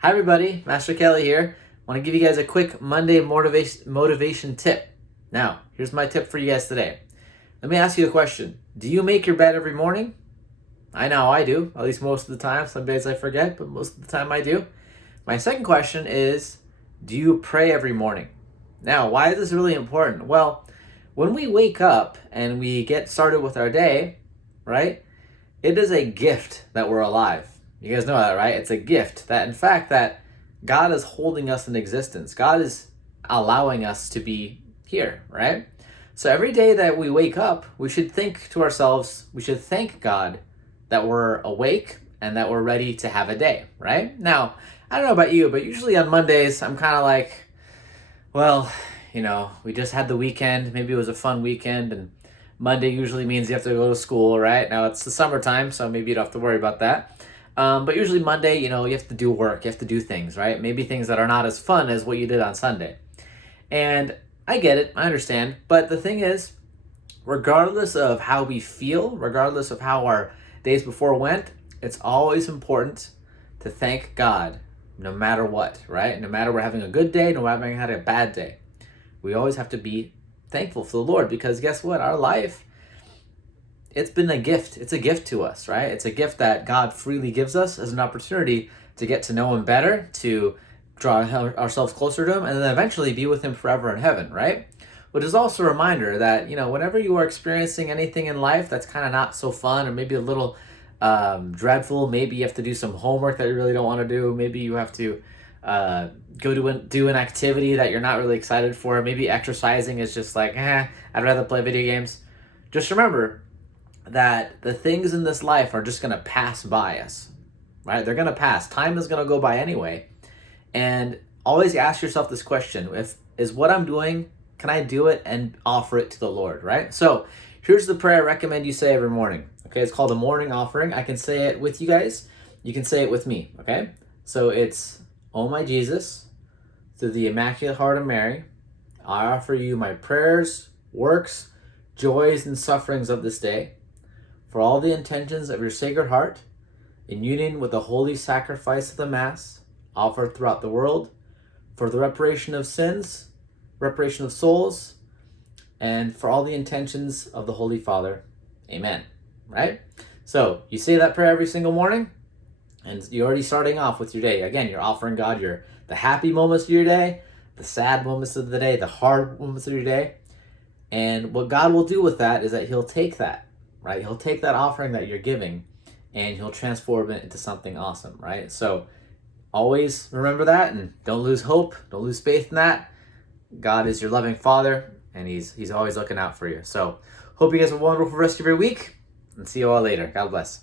Hi everybody, Master Kelly here. I want to give you guys a quick Monday motivation tip. Now, here's my tip for you guys today. Let me ask you a question. Do you make your bed every morning? I know I do, at least most of the time. Some days I forget, but most of the time I do. My second question is, do you pray every morning? Now, why is this really important? Well, when we wake up and we get started with our day, right? It is a gift that we're alive. You guys know that, right? It's a gift that, in fact, that God is holding us in existence. God is allowing us to be here, right? So every day that we wake up, we should think to ourselves, we should thank God that we're awake and that we're ready to have a day, right? Now, I don't know about you, but usually on Mondays, I'm kind of like, well, we just had the weekend. Maybe it was a fun weekend, and Monday usually means you have to go to school, right? Now it's the summertime, so maybe you don't have to worry about that. But usually Monday, you have to do work, you have to do things, right? Maybe things that are not as fun as what you did on Sunday. And I get it, I understand. But the thing is, regardless of how we feel, regardless of how our days before went, it's always important to thank God no matter what, right? No matter we're having a good day, no matter we're having a bad day. We always have to be thankful for the Lord, because guess what? Our life, it's been a gift. It's a gift to us, right? It's a gift that God freely gives us as an opportunity to get to know Him better, to draw ourselves closer to Him, and then eventually be with Him forever in heaven, right? Which is also a reminder that, whenever you are experiencing anything in life that's kind of not so fun, or maybe a little dreadful, maybe you have to do some homework that you really don't want to do, maybe you have to do an activity that you're not really excited for, maybe exercising is just like, I'd rather play video games. Just remember that the things in this life are just going to pass by us, right? They're going to pass. Time is going to go by anyway. And always ask yourself this question: is what I'm doing, can I do it and offer it to the Lord, right? So here's the prayer I recommend you say every morning. Okay, it's called a morning offering. I can say it with you guys. You can say it with me, okay? So it's, "Oh my Jesus, through the Immaculate Heart of Mary, I offer you my prayers, works, joys, and sufferings of this day, for all the intentions of your Sacred Heart, in union with the holy sacrifice of the Mass, offered throughout the world, for the reparation of sins, reparation of souls, and for all the intentions of the Holy Father. Amen." Right? So you say that prayer every single morning, and you're already starting off with your day. Again, you're offering God the happy moments of your day, the sad moments of the day, the hard moments of your day. And what God will do with that is that He'll take that, right? He'll take that offering that you're giving and He'll transform it into something awesome, right? So always remember that, and don't lose hope, don't lose faith in that. God is your loving Father, and He's always looking out for you. So hope you guys have a wonderful rest of your week, and see you all later. God bless.